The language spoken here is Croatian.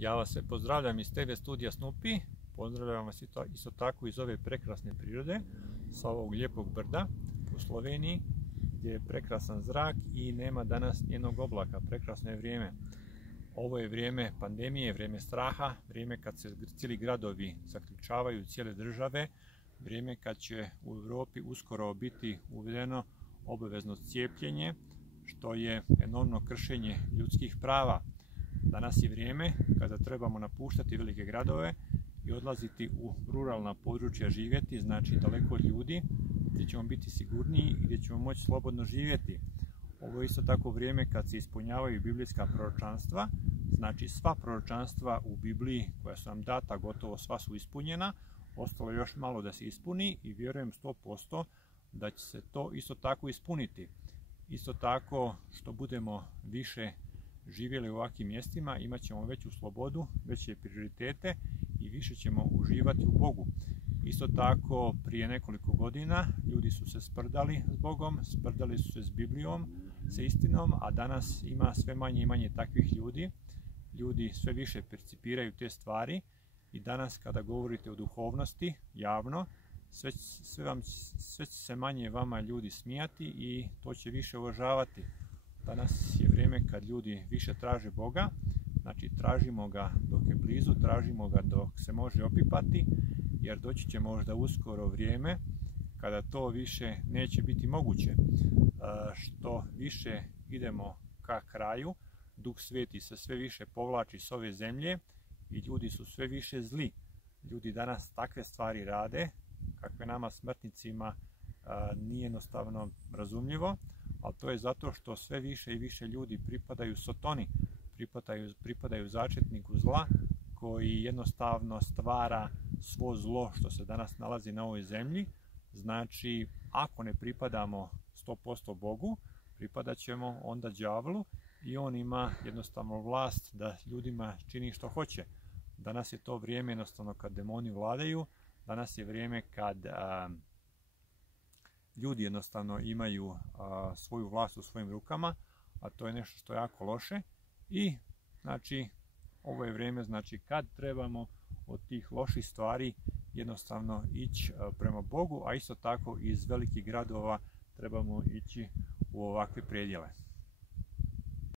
Ja vas sve pozdravljam iz TV studija Snupi, pozdravljam vas isto tako iz ove prekrasne prirode, sa ovog lijepog brda u Sloveniji, gdje je prekrasan zrak i nema danas nijednog oblaka, prekrasno je vrijeme. Ovo je vrijeme pandemije, vrijeme straha, vrijeme kad se cijeli gradovi zaključavaju, cijele države, vrijeme kad će u Europi uskoro biti uvedeno obavezno cijepljenje, što je enormno kršenje ljudskih prava. Danas je vrijeme kada trebamo napuštati velike gradove i odlaziti u ruralna područja živjeti, znači daleko od ljudi, gdje ćemo biti sigurniji i gdje ćemo moći slobodno živjeti. Ovo je isto tako vrijeme kad se ispunjavaju biblijska proročanstva, znači sva proročanstva u Bibliji koja su nam data, gotovo sva su ispunjena, ostalo je još malo da se ispuni i vjerujem 100% da će se to isto tako ispuniti. Isto tako što budemo više živjeli u ovakvim mjestima, imat ćemo veću slobodu, veće prioritete i više ćemo uživati u Bogu. Isto tako prije nekoliko godina ljudi su se sprdali s Bogom, sprdali su se s Biblijom, sa istinom, a danas ima sve manje i manje takvih ljudi. Ljudi sve više percipiraju te stvari i danas kada govorite o duhovnosti javno, sve će se manje vama ljudi smijati i to će više uvažavati. Danas je vrijeme kad ljudi više traže Boga, znači tražimo ga dok je blizu, tražimo ga dok se može opipati, jer doći će možda uskoro vrijeme kada to više neće biti moguće. Što više idemo ka kraju, Duh Sveti se sve više povlači s ove zemlje i ljudi su sve više zli. Ljudi danas takve stvari rade, kakve nama smrtnicima nije jednostavno razumljivo, ali to je zato što sve više i više ljudi pripadaju Sotoni, pripadaju začetniku zla, koji jednostavno stvara svo zlo što se danas nalazi na ovoj zemlji. Znači, ako ne pripadamo 100% Bogu, pripadat ćemo onda đavlu i on ima jednostavno vlast da ljudima čini što hoće. Danas je to vrijeme jednostavno kad demoni vladaju, danas je vrijeme kad ljudi jednostavno imaju svoju vlast u svojim rukama, a to je nešto što je jako loše. I znači ovo je vrijeme znači kad trebamo od tih loših stvari jednostavno ići prema Bogu, a isto tako iz velikih gradova trebamo ići u ovakve predjele.